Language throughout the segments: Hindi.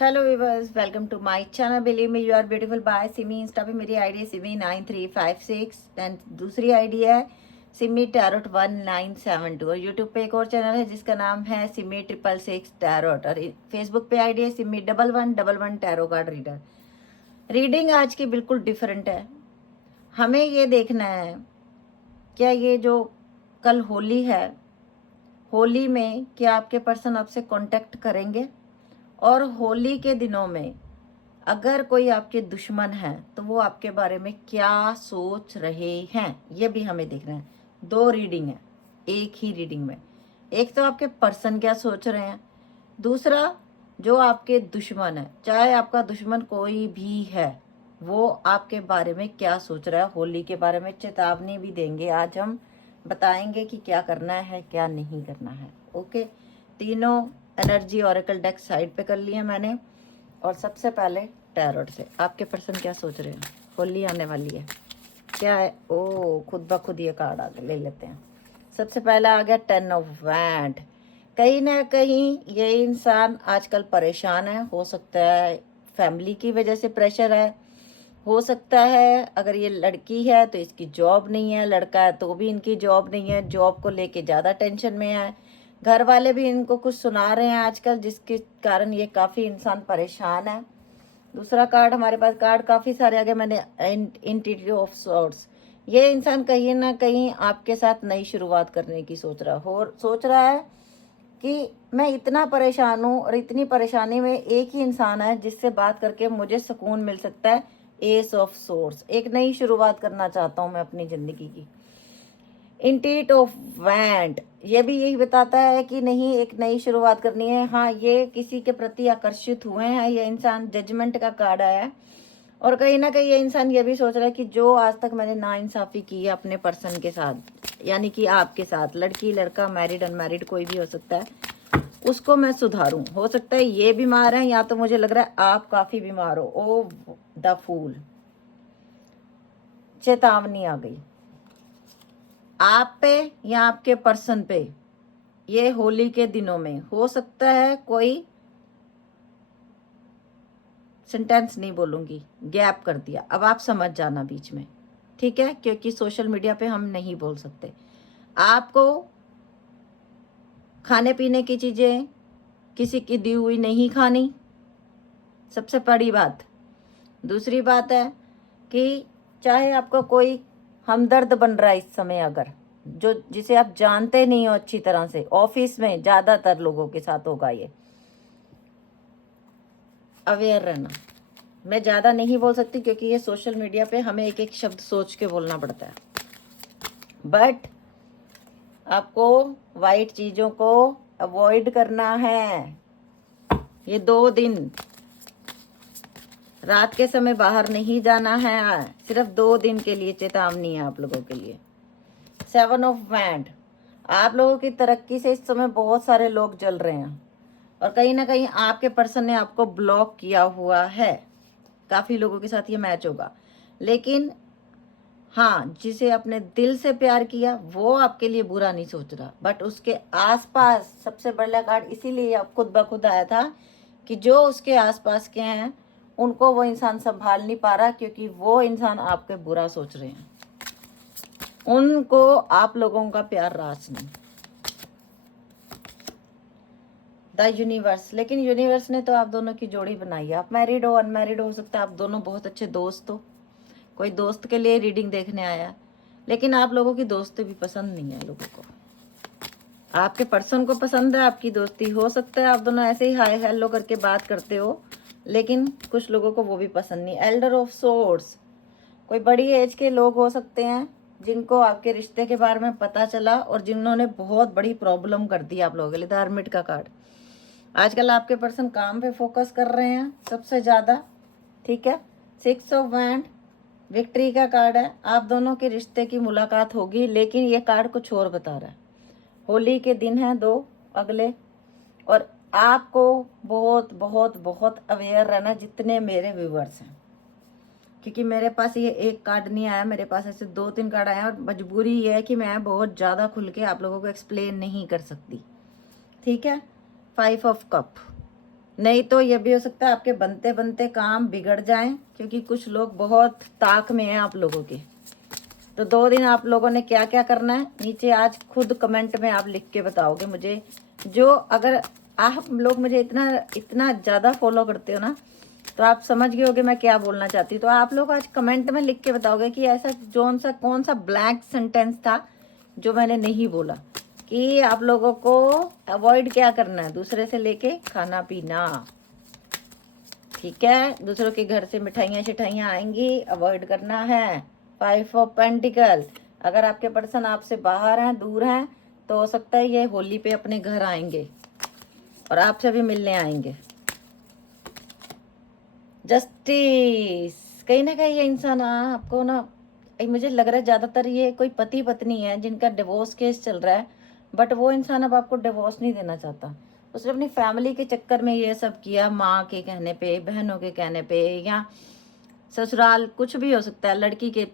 Hello viewers, welcome to my channel. Believe me you are beautiful by Simi. Insta पे मेरी आईडी है सिमी 9356 एंड दूसरी आईडी है सिमी टैरोट 1972 और यूट्यूब पे एक और चैनल है जिसका नाम है सिमी 666 टैरोट और फेसबुक पे आईडी है Simi 1111 tarot card reader. Reading आज की बिल्कुल डिफरेंट है। हमें ये देखना है क्या ये जो कल होली है, होली में क्या आपके पर्सन आपसे कांटेक्ट करेंगे, और होली के दिनों में अगर कोई आपके दुश्मन है तो वो आपके बारे में क्या सोच रहे हैं, ये भी हमें देखना है। दो रीडिंग है एक ही रीडिंग में। एक तो आपके पर्सन क्या सोच रहे हैं, दूसरा जो आपके दुश्मन है, चाहे आपका दुश्मन कोई भी है, वो आपके बारे में क्या सोच रहा है। होली के बारे में चेतावनी भी देंगे आज हम, बताएंगे कि क्या करना है क्या नहीं करना है। ओके, तीनों एनर्जी ऑरेकल डेक साइड पे कर लिए मैंने। और सबसे पहले टैरोट से आपके पर्सन क्या सोच रहे हैं, होली आने वाली है क्या है। ओ खुद ब खुद ये कार्ड आगे ले लेते हैं। सबसे पहला आ गया 10 ऑफ वैंड। कहीं ना कहीं ये इंसान आजकल परेशान है, हो सकता है फैमिली की वजह से प्रेशर है, हो सकता है अगर ये लड़की है तो इसकी जॉब नहीं है, लड़का है तो भी इनकी जॉब नहीं है, जॉब को लेके ज़्यादा टेंशन में है, घर वाले भी इनको कुछ सुना रहे हैं आजकल जिसके कारण ये काफ़ी इंसान परेशान है। दूसरा कार्ड हमारे पास, कार्ड काफ़ी सारे आ गए मैंने, इंटीरियर ऑफ सॉर्ट्स। ये इंसान कहीं ना कहीं आपके साथ नई शुरुआत करने की सोच रहा है कि मैं इतना परेशान हूँ और इतनी परेशानी में एक ही इंसान है जिससे बात करके मुझे सुकून मिल सकता है। एस ऑफ सोर्स, एक नई शुरुआत करना चाहता हूँ मैं अपनी ज़िंदगी की। इंटीट ऑफ वैंड, ये भी यही बताता है कि नहीं एक नई शुरुआत करनी है। हाँ, ये किसी के प्रति आकर्षित हुए हैं, ये इंसान जजमेंट का कार्ड आया है। और कहीं ना कहीं ये इंसान ये भी सोच रहा है कि जो आज तक मैंने नाइंसाफ़ी की है अपने पर्सन के साथ, यानी कि आपके साथ, लड़की लड़का मैरिड अनमैरिड कोई भी हो सकता है, उसको मैं सुधारूं। हो सकता है ये बीमार है, या तो मुझे लग रहा है आप काफ़ी बीमार हो। ओ द फूल, चेतावनी आ गई आप पे या आपके पर्सन पे। ये होली के दिनों में हो सकता है कोई, सेंटेंस नहीं बोलूंगी, गैप कर दिया, अब आप समझ जाना बीच में, ठीक है, क्योंकि सोशल मीडिया पे हम नहीं बोल सकते। आपको खाने पीने की चीज़ें किसी की दी हुई नहीं खानी, सबसे बड़ी बात। दूसरी बात है कि चाहे आपका कोई हमदर्द बन रहा है इस समय, अगर जो जिसे आप जानते नहीं हो अच्छी तरह से, ऑफिस में ज़्यादातर लोगों के साथ होगा ये, अवेयर रहना। मैं ज़्यादा नहीं बोल सकती क्योंकि ये सोशल मीडिया पे हमें एक एक शब्द सोच के बोलना पड़ता है, बट आपको वाइट चीज़ों को अवॉइड करना है। ये 2 दिन रात के समय बाहर नहीं जाना है, सिर्फ 2 दिन के लिए चेतावनी है आप लोगों के लिए। 7 ऑफ वैंड, आप लोगों की तरक्की से इस समय बहुत सारे लोग जल रहे हैं और कहीं ना कहीं आपके पर्सन ने आपको ब्लॉक किया हुआ है। काफ़ी लोगों के साथ ये मैच होगा, लेकिन हाँ, जिसे अपने दिल से प्यार किया वो आपके लिए बुरा नहीं सोच रहा, बट उसके आसपास सबसे बड़ा कार्ड इसीलिए अब खुद ब खुद आया था कि जो उसके आसपास के हैं उनको वो इंसान संभाल नहीं पा रहा, क्योंकि वो इंसान आपके बुरा सोच रहे हैं, उनको आप लोगों का प्यार रास नहीं। द यूनिवर्स, लेकिन यूनिवर्स ने तो आप दोनों की जोड़ी बनाई है। आप मैरिड हो अनमैरिड हो सकता है, आप दोनों बहुत अच्छे दोस्त हो, कोई दोस्त के लिए रीडिंग देखने आया, लेकिन आप लोगों की दोस्ती भी पसंद नहीं है लोगों को। आपके पर्सन को पसंद है आपकी दोस्ती, हो सकता है आप दोनों ऐसे ही हाय हेलो करके बात करते हो, लेकिन कुछ लोगों को वो भी पसंद नहीं। एल्डर ऑफ सोर्ड्स, कोई बड़ी एज के लोग हो सकते हैं जिनको आपके रिश्ते के बारे में पता चला और जिन्होंने बहुत बड़ी प्रॉब्लम कर दी आप लोगों के लिए। द हर्मिट का कार्ड, आजकल आपके पर्सन काम पे फोकस कर रहे हैं सबसे ज़्यादा, ठीक है। 6 ऑफ वैंड, विक्ट्री का कार्ड है। आप दोनों के रिश्ते की मुलाकात होगी, लेकिन ये कार्ड कुछ और बता रहा है। होली के दिन है 2 अगले, और आपको बहुत बहुत बहुत अवेयर रहना जितने मेरे व्यूवर्स हैं, क्योंकि मेरे पास ये एक कार्ड नहीं आया, मेरे पास ऐसे 2-3 कार्ड आए हैं और मजबूरी ये है कि मैं बहुत ज़्यादा खुल के आप लोगों को एक्सप्लेन नहीं कर सकती, ठीक है। 5 ऑफ कप, नहीं तो ये भी हो सकता है आपके बनते बनते काम बिगड़ जाएं, क्योंकि कुछ लोग बहुत ताक में हैं आप लोगों के। तो 2 दिन आप लोगों ने क्या क्या करना है नीचे आज खुद कमेंट में आप लिख के बताओगे मुझे। जो अगर आप लोग मुझे इतना इतना ज़्यादा फॉलो करते हो ना, तो आप समझ गए होगे मैं क्या बोलना चाहती हूँ। तो आप लोग आज कमेंट में लिख के बताओगे कि ऐसा कौन सा ब्लैंक सेंटेंस था जो मैंने नहीं बोला, कि आप लोगों को अवॉइड क्या करना है दूसरे से लेके खाना पीना। ठीक है, दूसरों के घर से मिठाइयाँ शिठाइयाँ आएंगी, अवॉइड करना है। 5 ऑफ पेंटिकल, अगर आपके पर्सन आपसे बाहर हैं, दूर हैं, तो हो सकता है ये होली पे अपने घर आएंगे और आपसे भी मिलने आएंगे। जस्टिस, कहीं ना कहीं ये इंसान आपको ना, मुझे लग रहा है ज़्यादातर ये कोई पति पत्नी है जिनका डिवोर्स केस चल रहा है, बट वो इंसान अब आपको डिवोर्स नहीं देना चाहता। उसने अपनी फैमिली के चक्कर में ये सब किया, माँ के कहने पे, बहनों के कहने पे, या ससुराल, कुछ भी हो सकता है, लड़की के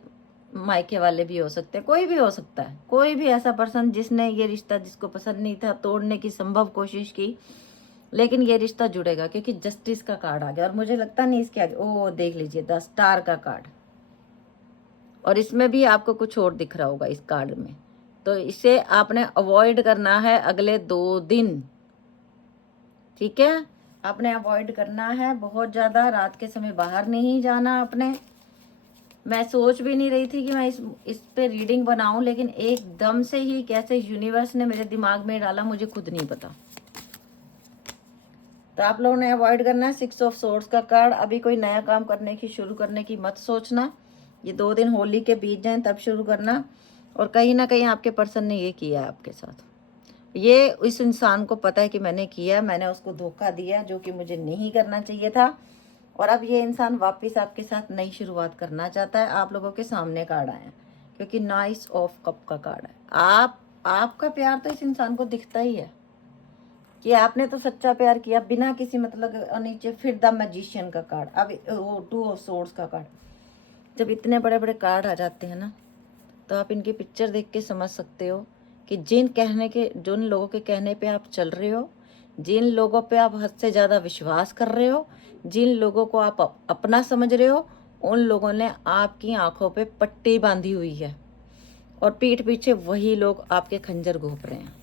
मायके वाले भी हो सकते हैं, कोई भी हो सकता है। कोई भी ऐसा पर्सन जिसने ये रिश्ता जिसको पसंद नहीं था तोड़ने की संभव कोशिश की, लेकिन ये रिश्ता जुड़ेगा क्योंकि जस्टिस का कार्ड आ गया। और मुझे लगता नहीं इसके आगे, ओ देख लीजिए 10 स्टार का कार्ड, और इसमें भी आपको कुछ और दिख रहा होगा इस कार्ड में। तो इसे आपने अवॉइड करना है अगले 2 दिन। ठीक है, आपने अवॉइड करना है बहुत ज़्यादा, रात के समय बाहर नहीं जाना अपने। मैं सोच भी नहीं रही थी कि मैं इस पे रीडिंग बनाऊं, लेकिन एकदम से ही कैसे यूनिवर्स ने मेरे दिमाग में डाला मुझे खुद नहीं पता। तो आप लोगों ने अवॉइड करना है 6 ऑफ सोर्ड्स का कार्ड। अभी कोई नया काम करने की, शुरू करने की मत सोचना। ये 2 दिन होली के बीत जाएं तब शुरू करना। और कहीं ना कहीं आपके पर्सन ने ये किया है आपके साथ। ये इस इंसान को पता है कि मैंने किया, मैंने उसको धोखा दिया जो कि मुझे नहीं करना चाहिए था। और अब ये इंसान वापस आपके साथ नई शुरुआत करना चाहता है। आप लोगों के सामने कार्ड आए हैं क्योंकि नाइस ऑफ कप का कार्ड है। आपका प्यार तो इस इंसान को दिखता ही है कि आपने तो सच्चा प्यार किया बिना किसी मतलब नीचे। फिर द मैजिशियन का कार्ड, अब वो 2 ऑफ सोर्ड्स का कार्ड। जब इतने बड़े बड़े कार्ड आ जाते हैं ना, तो आप इनकी पिक्चर देख के समझ सकते हो कि जिन लोगों के कहने पे आप चल रहे हो, जिन लोगों पे आप हद से ज़्यादा विश्वास कर रहे हो, जिन लोगों को आप अपना समझ रहे हो, उन लोगों ने आपकी आंखों पे पट्टी बांधी हुई है और पीठ पीछे वही लोग आपके खंजर घोंप रहे हैं।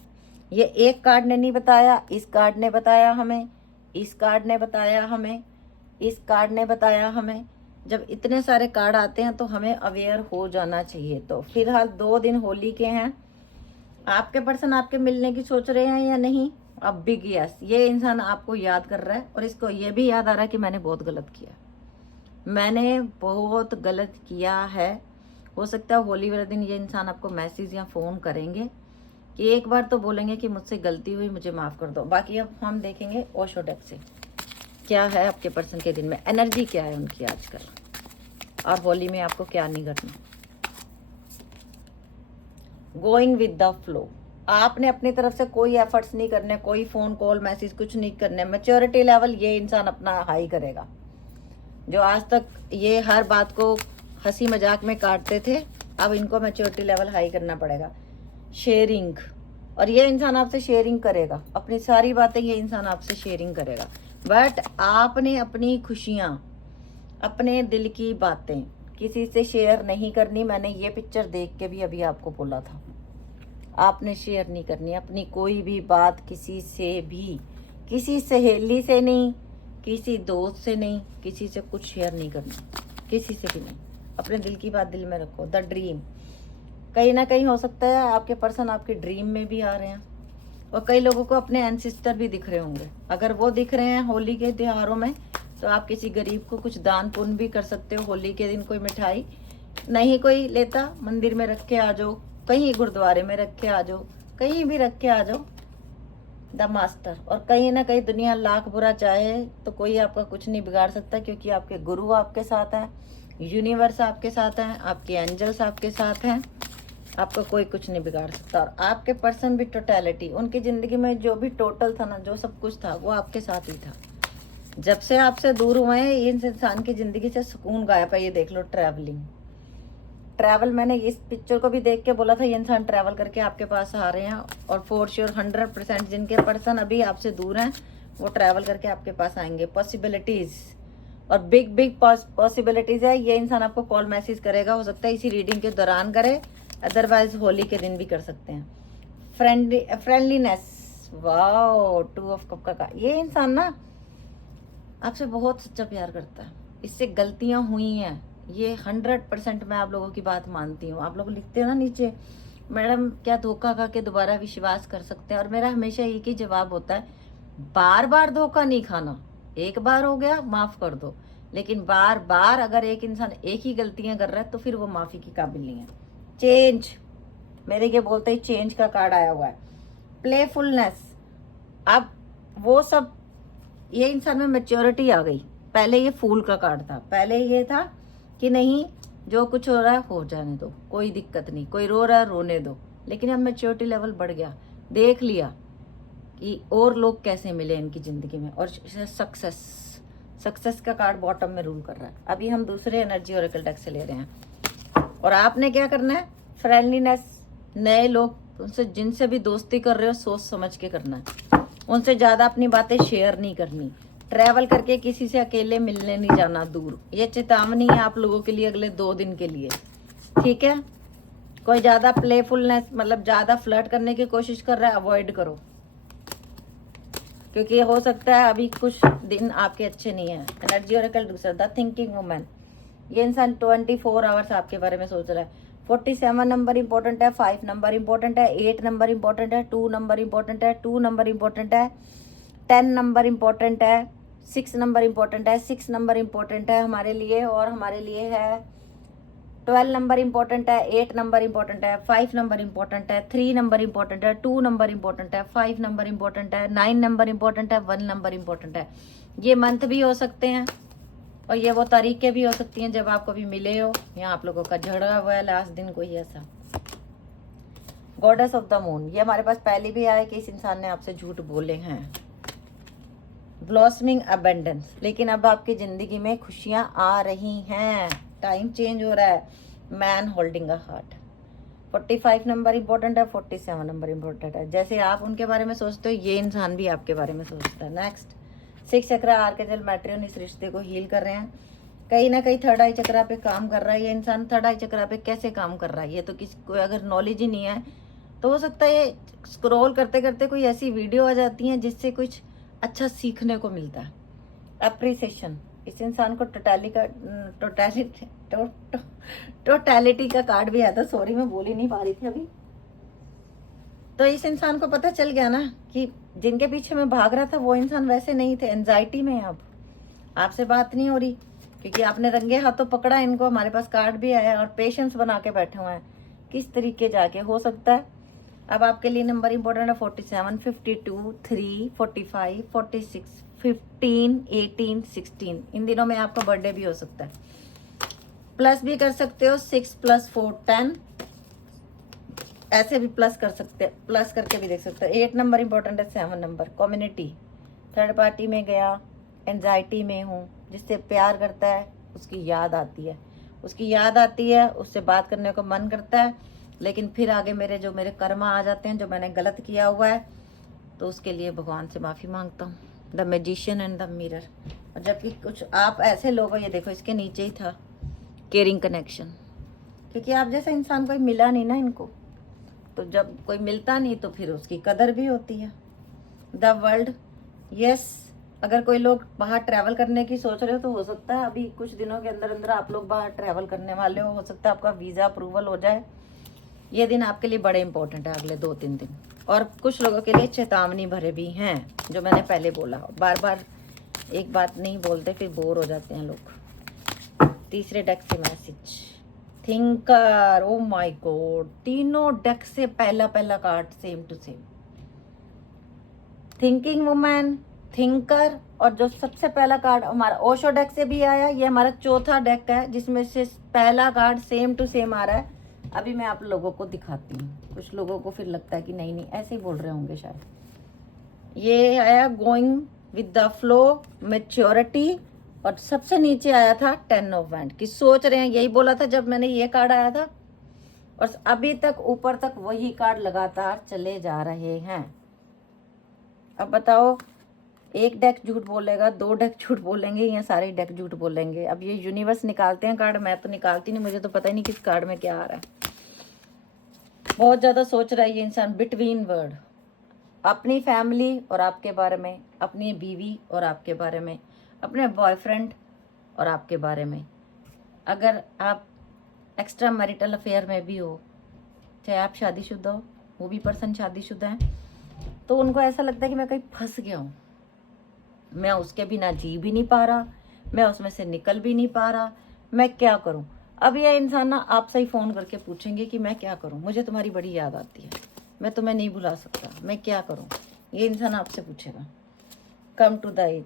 ये एक कार्ड ने नहीं बताया, इस कार्ड ने बताया हमें, इस कार्ड ने बताया हमें, इस कार्ड ने बताया हमें। जब इतने सारे कार्ड आते हैं तो हमें अवेयर हो जाना चाहिए। तो फिलहाल 2 दिन होली के हैं। आपके पर्सन आपके मिलने की सोच रहे हैं या नहीं? अब बिग यस, ये इंसान आपको याद कर रहा है और इसको ये भी याद आ रहा है कि मैंने बहुत गलत किया, मैंने बहुत गलत किया है। हो सकता है होली वाले दिन ये इंसान आपको मैसेज या फ़ोन करेंगे कि एक बार तो बोलेंगे कि मुझसे गलती हुई, मुझे माफ़ कर दो। बाकी अब हम देखेंगे ओशो डेक से क्या है आपके पर्सन के दिन में, एनर्जी क्या है उनकी आजकल, और होली में आपको क्या नहीं करना। गोइंग विद द फ्लो, आपने अपनी तरफ से कोई एफर्ट्स नहीं करने, कोई फ़ोन कॉल मैसेज कुछ नहीं करने। मैच्योरिटी लेवल ये इंसान अपना हाई करेगा। जो आज तक ये हर बात को हंसी मजाक में काटते थे, अब इनको मैच्योरिटी लेवल हाई करना पड़ेगा। शेयरिंग, और ये इंसान आपसे शेयरिंग करेगा, अपनी सारी बातें ये इंसान आपसे शेयरिंग करेगा। बट आपने अपनी खुशियाँ, अपने दिल की बातें किसी से शेयर नहीं करनी। मैंने ये पिक्चर देख के भी अभी आपको बोला था, आपने शेयर नहीं करनी अपनी कोई भी बात किसी से भी, किसी सहेली से नहीं, किसी दोस्त से नहीं, किसी से कुछ शेयर नहीं करना, किसी से भी नहीं। अपने दिल की बात दिल में रखो। द ड्रीम, कहीं ना कहीं हो सकता है आपके पर्सन आपके ड्रीम में भी आ रहे हैं, और कई लोगों को अपने एंसिस्टर भी दिख रहे होंगे। अगर वो दिख रहे हैं होली के त्योहारों में, तो आप किसी गरीब को कुछ दान पुण्य भी कर सकते हो। होली के दिन कोई मिठाई नहीं कोई लेता, मंदिर में रख के आ जाओ, कहीं गुरुद्वारे में रख के आ जाओ, कहीं भी रख के आ जाओ। द मास्टर, और कहीं ना कहीं दुनिया लाख बुरा चाहे तो कोई आपका कुछ नहीं बिगाड़ सकता, क्योंकि आपके गुरु आपके साथ हैं, यूनिवर्स आपके साथ हैं, आपके एंजल्स आपके साथ हैं, आपको कोई कुछ नहीं बिगाड़ सकता। और आपके पर्सन भी टोटलिटी, उनकी ज़िंदगी में जो भी टोटल था ना, जो सब कुछ था, वो आपके साथ ही था। जब से आपसे दूर हुए हैं इस इंसान की ज़िंदगी से सुकून गायब है। ये देख लो, ट्रैवल, मैंने इस पिक्चर को भी देख के बोला था ये इंसान ट्रैवल करके आपके पास आ रहे हैं। और फॉर श्योर 100% जिनके पर्सन अभी आपसे दूर हैं वो ट्रैवल करके आपके पास आएंगे। पॉसिबिलिटीज और बिग बिग पॉसिबिलिटीज है। ये इंसान आपको कॉल मैसेज करेगा, हो सकता है इसी रीडिंग के दौरान करे, अदरवाइज होली के दिन भी कर सकते हैं। फ्रेंडलीनेस, वाओ, 2 ऑफ कप का ये इंसान ना आपसे बहुत सच्चा प्यार करता है। इससे गलतियां हुई हैं, ये 100% मैं आप लोगों की बात मानती हूँ। आप लोग लिखते हो ना नीचे, मैडम क्या धोखा खा के दोबारा विश्वास कर सकते हैं, और मेरा हमेशा एक ही जवाब होता है, बार बार धोखा नहीं खाना। एक बार हो गया माफ कर दो, लेकिन बार बार अगर एक इंसान एक ही गलतियां कर रहा है तो फिर वो माफी की काबिल नहीं है। चेंज, मेरे के बोलते ही चेंज का कार्ड आया हुआ है। प्लेफुलनेस, अब वो सब, ये इंसान में मैच्योरिटी आ गई। पहले ये फूल का कार्ड था, पहले ये था कि नहीं जो कुछ हो रहा है हो जाने दो, कोई दिक्कत नहीं, कोई रो रहा है रोने दो, लेकिन अब मैच्योरिटी लेवल बढ़ गया, देख लिया कि और लोग कैसे मिले इनकी जिंदगी में, और सक्सेस का कार्ड बॉटम में रूल कर रहा है। अभी हम दूसरे एनर्जी ओरेकल डेक से ले रहे हैं, और आपने क्या करना है, फ्रेंडलीनेस, नए लोग उनसे जिनसे भी दोस्ती कर रहे हो सोच समझ के करना है, उनसे ज़्यादा अपनी बातें शेयर नहीं करनी, ट्रैवल करके किसी से अकेले मिलने नहीं जाना दूर। ये चेतावनी है आप लोगों के लिए अगले 2 दिन के लिए, ठीक है। कोई ज़्यादा प्लेफुलनेस मतलब ज़्यादा फ्लर्ट करने की कोशिश कर रहा है, अवॉइड करो, क्योंकि हो सकता है अभी कुछ दिन आपके अच्छे नहीं है। एनर्जी ओरेकल दूसरा, द थिंकिंग वुमन, ये इंसान 24 आवर्स आपके बारे में सोच रहा है। 47 नंबर इंपॉर्टेंट है, 5 नंबर इंपॉर्टेंट है, 8 नंबर इंपॉर्टेंट है, 2 नंबर इंपॉर्टेंट है, 2 नंबर इंपॉर्टेंट है, 10 नंबर इंपॉर्टेंट है, 6 नंबर इंपॉर्टेंट है, 6 नंबर इंपॉर्टेंट है हमारे लिए, और हमारे लिए है 12 नंबर इंपॉर्टेंट है, 8 नंबर इंपॉर्टेंट है, 5 नंबर इंपॉर्टेंट है, 3 नंबर इंपॉर्टेंट है, 2 नंबर इंपॉर्टेंट है, 5 नंबर इंपॉर्टेंट है, 9 नंबर इंपॉर्टेंट है, 1 नंबर इंपॉर्टेंट है। ये मंथ भी हो सकते हैं, और ये वो तारीखें भी हो सकती हैं जब आप कभी मिले हो, या आप लोगों का झगड़ा हुआ है लास्ट दिन कोई ऐसा। गॉडेस ऑफ द मून, ये हमारे पास पहले भी आया कि इस इंसान ने आपसे झूठ बोले हैं। ब्लॉसमिंग अबेंडेंस, लेकिन अब आपकी जिंदगी में खुशियां आ रही हैं, टाइम चेंज हो रहा है। Man holding a heart, 45 number important है, 47 नंबर इंपॉर्टेंट है। जैसे आप उनके बारे में सोचते हो, ये इंसान भी आपके बारे में सोचता है। नेक्स्ट, 6 चक्रा आर्कएंजल मैट्रियन इस रिश्ते को हील कर रहे हैं। कहीं ना कहीं थर्ड आई चक्रा पे काम कर रहा है ये इंसान। थर्ड आई चक्रा पे कैसे काम कर रहा है, ये तो किसी को अगर नॉलेज ही नहीं है तो हो सकता है ये स्क्रॉल करते करते कोई ऐसी वीडियो आ जाती है जिससे कुछ अच्छा सीखने को मिलता है। अप्रिसिएशन, इस इंसान को टोटैलिटी का कार्ड भी आया था, सॉरी मैं बोल ही नहीं पा रही थी अभी। तो इस इंसान को पता चल गया ना कि जिनके पीछे मैं भाग रहा था वो इंसान वैसे नहीं थे, एंजाइटी में है। अब आपसे बात नहीं हो रही क्योंकि आपने रंगे हाथों पकड़ा इनको, हमारे पास कार्ड भी आया, और पेशेंस बना के बैठे हुए हैं किस तरीके जाके हो सकता है। अब आपके लिए नंबर इंपॉर्टेंट है 47, 52, 3, 45, 46, 15, 18, 16। इन दिनों में आपका बर्थडे भी हो सकता है। प्लस भी कर सकते हो, 6 + 4 10, ऐसे भी प्लस कर सकते हैं, प्लस करके भी देख सकते हो। 8 नंबर इंपॉर्टेंट है, 7 नंबर कम्युनिटी, थर्ड पार्टी में गया, एंजाइटी में हूँ, जिससे प्यार करता है उसकी याद आती है, उससे बात करने को मन करता है, लेकिन फिर आगे मेरे कर्मा आ जाते हैं जो मैंने गलत किया हुआ है, तो उसके लिए भगवान से माफ़ी मांगता हूँ। The magician and the mirror, और जबकि कुछ आप ऐसे लोग हो, ये देखो इसके नीचे ही था केयरिंग कनेक्शन, क्योंकि आप जैसा इंसान कोई मिला नहीं ना इनको, तो जब कोई मिलता नहीं तो फिर उसकी कदर भी होती है। द वर्ल्ड, यस, अगर कोई लोग बाहर ट्रैवल करने की सोच रहे हो तो हो सकता है अभी कुछ दिनों के अंदर अंदर आप लोग बाहर ट्रैवल करने वाले हो सकता है आपका वीज़ा अप्रूवल हो जाए। ये दिन आपके लिए बड़े इंपॉर्टेंट है, अगले 2-3 दिन। और कुछ लोगों के लिए चेतावनी भरे भी हैं, जो मैंने पहले बोला, बार बार एक बात नहीं बोलते फिर बोर हो जाते हैं लोग। तीसरे डेक से message, thinker, oh my God, तीनों डेक से पहला card same to same, thinking woman, thinker, और जो सबसे पहला कार्ड हमारा ओशो डेक से भी आया, ये हमारा चौथा डेक है जिसमें से पहला कार्ड सेम टू सेम आ रहा है। अभी मैं आप लोगों को दिखाती हूँ, कुछ लोगों को फिर लगता है कि नहीं ऐसे ही बोल रहे होंगे शायद। ये आया going with the flow, maturity, और सबसे नीचे आया था 10 ऑफ वैंड की सोच रहे हैं, यही बोला था जब मैंने ये कार्ड आया था, और अभी तक ऊपर तक वही कार्ड लगातार चले जा रहे हैं। अब बताओ एक डेक झूठ बोलेगा, 2 डेक झूठ बोलेंगे, या सारे डेक झूठ बोलेंगे। अब ये यूनिवर्स निकालते हैं कार्ड, मैं तो निकालती नहीं, मुझे तो पता ही नहीं किस कार्ड में क्या आ रहा है। बहुत ज़्यादा सोच रहा है ये इंसान बिटवीन वर्ड, अपनी फैमिली और आपके बारे में, अपनी बीवी और आपके बारे में, अपने बॉयफ्रेंड और आपके बारे में। अगर आप एक्स्ट्रा मैरिटल अफेयर में भी हो, चाहे आप शादीशुदा हो, वो भी पर्सन शादीशुदा है, तो उनको ऐसा लगता है कि मैं कहीं फंस गया हूँ, मैं उसके बिना जी भी नहीं पा रहा, मैं उसमें से निकल भी नहीं पा रहा, मैं क्या करूँ। अब यह इंसान ना आपसे ही फ़ोन करके पूछेंगे कि मैं क्या करूँ, मुझे तुम्हारी बड़ी याद आती है, मैं तुम्हें नहीं भुला सकता, मैं क्या करूँ। ये इंसान आपसे पूछेगा। कम टू द एज,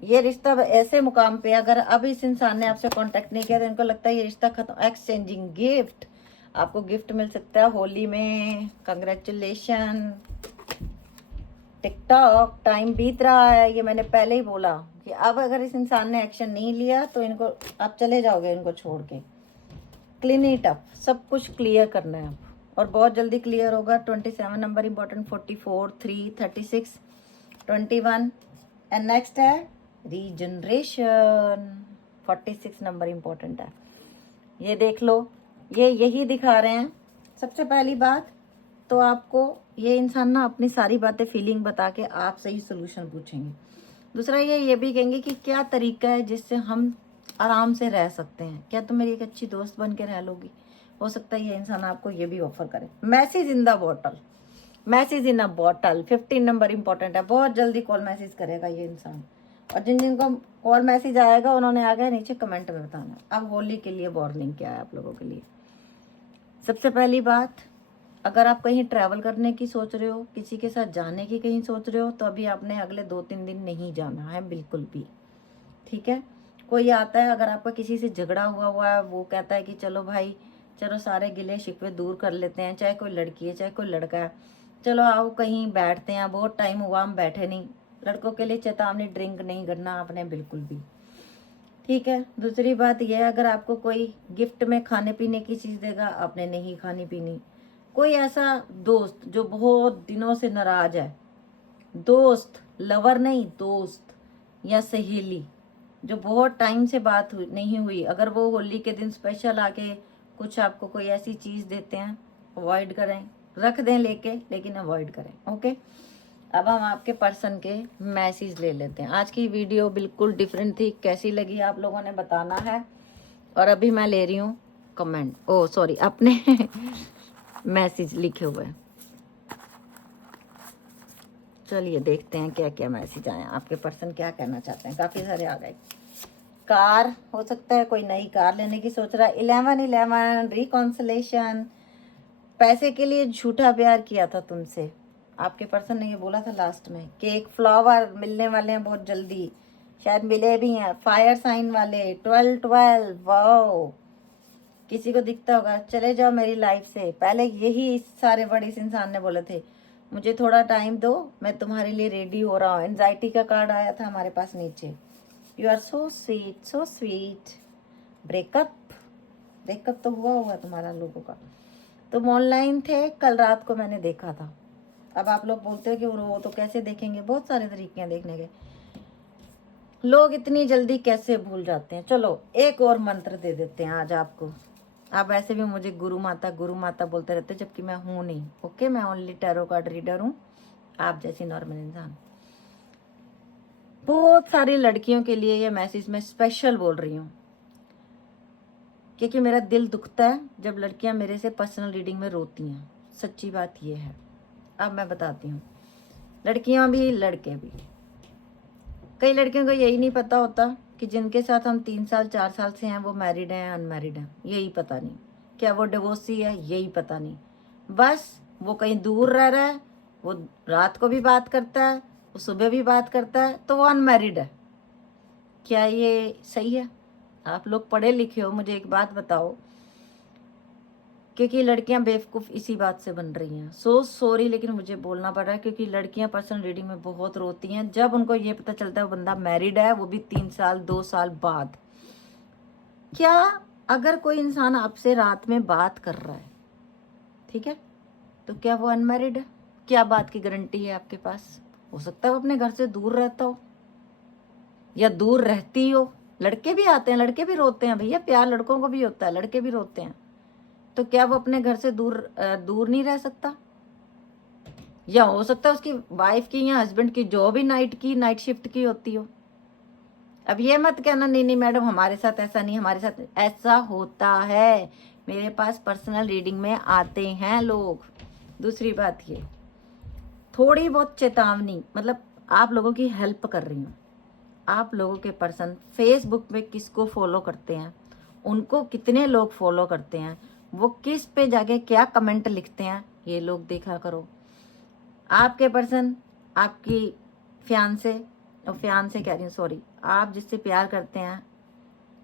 ये रिश्ता ऐसे मुकाम पे, अगर अब इस इंसान ने आपसे कांटेक्ट नहीं किया तो इनको लगता है ये रिश्ता खत्म। एक्सचेंजिंग गिफ्ट, आपको गिफ्ट मिल सकता है होली में, कंग्रेचुलेशन। टिकटॉक, टाइम बीत रहा है, ये मैंने पहले ही बोला कि अब अगर इस इंसान ने एक्शन नहीं लिया तो इनको, आप चले जाओगे इनको छोड़ के। क्लीन इट अप, सब कुछ क्लियर करना है अब, और बहुत जल्दी क्लियर होगा। 27 नंबर इंपॉर्टेंट, 44, 3, 36, 21 एंड नेक्स्ट है रीजनरेशन। 46 नंबर इंपॉर्टेंट है, ये देख लो, ये यही दिखा रहे हैं। सबसे पहली बात तो आपको ये इंसान ना अपनी सारी बातें फीलिंग बता के आपसे ही सोल्यूशन पूछेंगे। दूसरा ये भी कहेंगे कि क्या तरीका है जिससे हम आराम से रह सकते हैं, क्या तुम मेरी एक अच्छी दोस्त बन के रह लोगी। हो सकता है ये इंसान आपको ये भी ऑफर करे। Message in the bottle, message in a bottle, 15 number important है, बहुत जल्दी कॉल मैसेज करेगा ये इंसान। और जिन जिनको कॉल मैसेज आएगा उन्होंने आगे नीचे कमेंट में बताना। अब होली के लिए वार्निंग क्या है आप लोगों के लिए। सबसे पहली बात, अगर आप कहीं ट्रैवल करने की सोच रहे हो, किसी के साथ जाने की कहीं सोच रहे हो, तो अभी आपने अगले 2-3 दिन नहीं जाना है बिल्कुल भी, ठीक है। कोई आता है, अगर आपका किसी से झगड़ा हुआ है, वो कहता है कि चलो भाई, चलो सारे गिले शिकवे दूर कर लेते हैं, चाहे कोई लड़की है चाहे कोई लड़का है, चलो आओ कहीं बैठते हैं, बहुत टाइम हुआ हम बैठे नहीं। लड़कों के लिए चेतावनी, ड्रिंक नहीं करना आपने बिल्कुल भी, ठीक है। दूसरी बात यह है, अगर आपको कोई गिफ्ट में खाने पीने की चीज़ देगा, आपने नहीं खानी पीनी। कोई ऐसा दोस्त जो बहुत दिनों से नाराज है, दोस्त, लवर नहीं, दोस्त या सहेली जो बहुत टाइम से बात नहीं हुई, अगर वो होली के दिन स्पेशल आके कुछ आपको कोई ऐसी चीज़ देते हैं, अवॉइड करें। रख दें लेके, लेकिन अवॉइड करें, ओके। अब हम आपके पर्सन के मैसेज ले लेते हैं। आज की वीडियो बिल्कुल डिफरेंट थी, कैसी लगी आप लोगों ने बताना है। और अभी मैं ले रही हूँ कमेंट, ओ सॉरी, अपने मैसेज लिखे हुए। चलिए देखते हैं क्या क्या मैसेज आए, आपके पर्सन क्या कहना चाहते हैं। काफ़ी सारे आ गए। कार, हो सकता है कोई नई कार लेने की सोच रहा है। 11-11 रिकॉन्सिलेशन, पैसे के लिए झूठा प्यार किया था तुमसे, आपके पर्सन ने ये बोला था लास्ट में। केक, फ्लावर मिलने वाले हैं बहुत जल्दी, शायद मिले भी हैं। फायर साइन वाले, 12-12, वाओ, किसी को दिखता होगा। चले जाओ मेरी लाइफ से, पहले यही सारे बड़े इस इंसान ने बोले थे, मुझे थोड़ा टाइम दो, मैं तुम्हारे लिए रेडी हो रहा हूँ। एंजाइटी का कार्ड आया था हमारे पास नीचे। You are so sweet, so sweet. Breakup, breakup तो हुआ तुम्हारा लोगों का। तुम ऑनलाइन थे, कल रात को मैंने देखा था। अब आप लोग बोलते हो कि वो तो कैसे देखेंगे, बहुत सारे तरीके हैं देखने के। लोग इतनी जल्दी कैसे भूल जाते हैं। चलो एक और मंत्र दे देते हैं आज आपको। आप वैसे भी मुझे गुरु माता बोलते रहते, जबकि मैं हूँ नहीं, ओके। मैं ओनली टैरो कार्ड रीडर हूँ, आप जैसी नॉर्मल इंसान। बहुत सारी लड़कियों के लिए ये मैसेज मैं स्पेशल बोल रही हूँ, क्योंकि मेरा दिल दुखता है जब लड़कियां मेरे से पर्सनल रीडिंग में रोती हैं। सच्ची बात ये है। अब मैं बताती हूँ, लड़कियां भी लड़के भी, कई लड़कियों को यही नहीं पता होता कि जिनके साथ हम 3 साल 4 साल से हैं वो मैरिड हैं अनमैरिड हैं, यही पता नहीं। क्या वो डिवोर्सी है, यही पता नहीं। बस वो कहीं दूर रह रहा है, वो रात को भी बात करता है, वो सुबह भी बात करता है, तो वो अनमैरिड है। क्या ये सही है? आप लोग पढ़े लिखे हो, मुझे एक बात बताओ, क्योंकि लड़कियां बेवकूफ़ इसी बात से बन रही हैं। सो सॉरी, लेकिन मुझे बोलना पड़ रहा है, क्योंकि लड़कियां पर्सनल रीडिंग में बहुत रोती हैं जब उनको ये पता चलता है वो बंदा मैरिड है, वो भी 3 साल 2 साल बाद। क्या अगर कोई इंसान आपसे रात में बात कर रहा है, ठीक है, तो क्या वो अनमैरिड है? क्या बात की गारंटी है आपके पास? हो सकता है वो अपने घर से दूर रहता हो या दूर रहती हो। लड़के भी आते हैं, लड़के भी रोते हैं भैया, प्यार लड़कों को भी होता है, लड़के भी रोते हैं। तो क्या वो अपने घर से दूर नहीं रह सकता? या हो सकता है उसकी वाइफ की या हस्बैंड की जॉब ही नाइट शिफ्ट की होती हो। अब ये मत कहना नहीं नहीं मैडम हमारे साथ ऐसा नहीं, हमारे साथ ऐसा होता है। मेरे पास पर्सनल रीडिंग में आते हैं लोग। दूसरी बात ये, थोड़ी बहुत चेतावनी, मतलब आप लोगों की हेल्प कर रही हूँ। आप लोगों के पर्सन फेसबुक पे किसको फॉलो करते हैं, उनको कितने लोग फॉलो करते हैं, वो किस पे जाके क्या कमेंट लिखते हैं, ये लोग देखा करो। आपके पर्सन, आपकी फियांसे कह रही हूँ सॉरी, आप जिससे प्यार करते हैं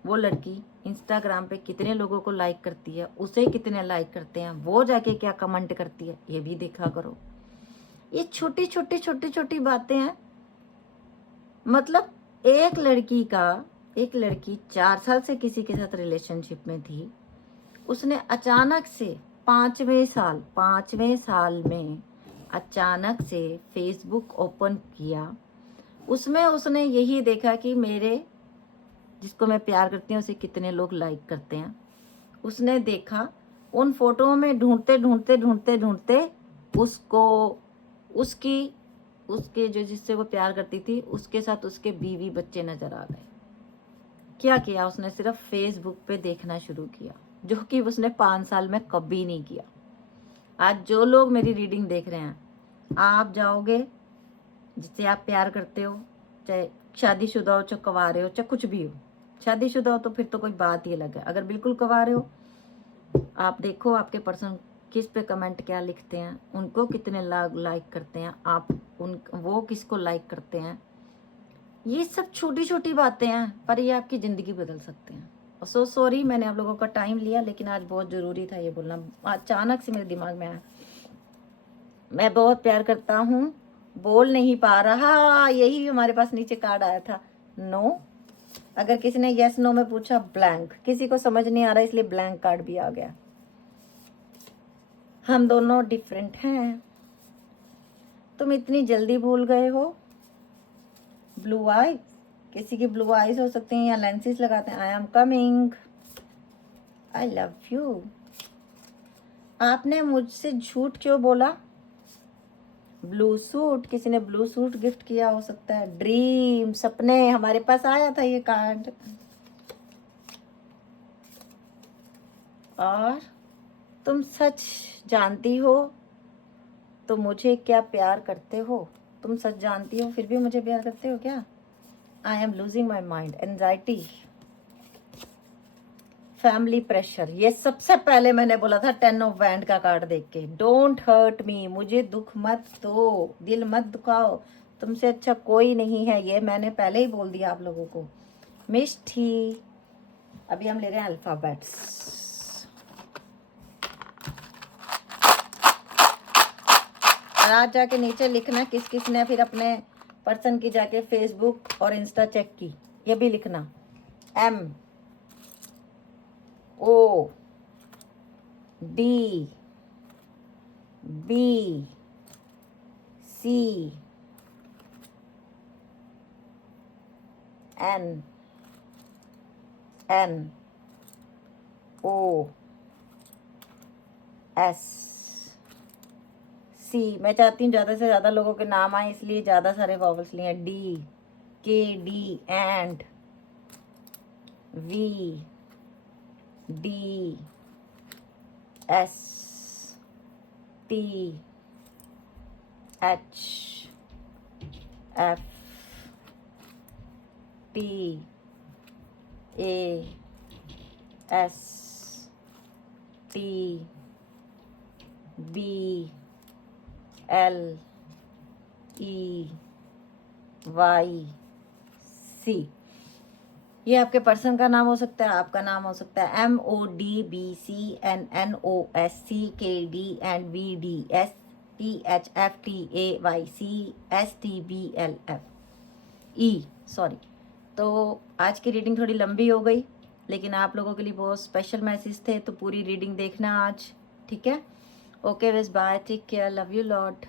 वो लड़की इंस्टाग्राम पे कितने लोगों को लाइक करती है, उसे कितने लाइक करते हैं, वो जाके क्या कमेंट करती है, ये भी देखा करो। ये छोटी छोटी बातें हैं। मतलब एक लड़की 4 साल से किसी के साथ रिलेशनशिप में थी, उसने अचानक से 5वें साल में अचानक से फेसबुक ओपन किया। उसमें उसने यही देखा कि मेरे जिसको मैं प्यार करती हूँ उसे कितने लोग लाइक करते हैं। उसने देखा उन फोटो में ढूंढते उसको उसके जो जिससे वो प्यार करती थी उसके साथ उसके बीवी बच्चे नजर आ गए। क्या किया उसने? सिर्फ फेसबुक पे देखना शुरू किया, जो कि उसने 5 साल में कभी नहीं किया। आज जो लोग मेरी रीडिंग देख रहे हैं, आप जाओगे जिससे आप प्यार करते हो, चाहे शादीशुदा हो चाहे कुंवारे हो चाहे कुछ भी हो। शादीशुदा हो तो फिर तो कोई बात ही अलग है, अगर बिल्कुल कुंवारे हो आप देखो आपके पर्सन किस पे कमेंट क्या लिखते हैं, उनको कितने लाइक करते हैं, आप वो किसको लाइक करते हैं। ये सब छोटी छोटी बातें हैं पर ये आपकी ज़िंदगी बदल सकते हैं। और सो सॉरी मैंने आप लोगों का टाइम लिया, लेकिन आज बहुत ज़रूरी था ये बोलना, अचानक से मेरे दिमाग में आया। मैं बहुत प्यार करता हूँ, बोल नहीं पा रहा, यही हमारे पास नीचे कार्ड आया था, नो। अगर किसी ने यस नो में पूछा ब्लैंक, किसी को समझ नहीं आ रहा इसलिए ब्लैंक कार्ड भी आ गया। हम दोनों डिफरेंट हैं, तुम इतनी जल्दी भूल गए हो। ब्लू आई, किसी की ब्लू आईज हो सकती हैं या लेंसेज लगाते हैं। I am coming, I love you. आपने मुझसे झूठ क्यों बोला? ब्लू सूट, किसी ने ब्लू सूट गिफ्ट किया हो सकता है। ड्रीम, सपने, हमारे पास आया था ये कार्ड। और तुम सच जानती हो तो मुझे क्या प्यार करते हो? तुम सच जानती हो फिर भी मुझे प्यार करते हो क्या? I am losing my mind, anxiety, family pressure. ये सबसे पहले मैंने बोला था 10 ऑफ वैंड का कार्ड देख के, डोंट हर्ट मी, मुझे दुख मत दो, दिल मत दुखाओ, तुमसे अच्छा कोई नहीं है, ये मैंने पहले ही बोल दिया आप लोगों को। मिष्ठी, अभी हम ले रहे हैं अल्फाबेट्स। आज जाके नीचे लिखना किस किस ने फिर अपने पर्सन की जाके फेसबुक और इंस्टा चेक की, ये भी लिखना। M O D B C N O S C। मैं चाहती हूँ ज़्यादा से ज़्यादा लोगों के नाम आए इसलिए ज़्यादा सारे वॉवल्स लिए। D K D and V D S T H F T A S T B L E Y C। ये आपके पर्सन का नाम हो सकता है, आपका नाम हो सकता है। M O D B C N O S C K D and V D S T H F T A Y C S T B L F E, sorry. तो आज की रीडिंग थोड़ी लंबी हो गई, लेकिन आप लोगों के लिए बहुत स्पेशल मैसेज थे, तो पूरी रीडिंग देखना आज, ठीक है? ओके बस bye, take care, love you lot.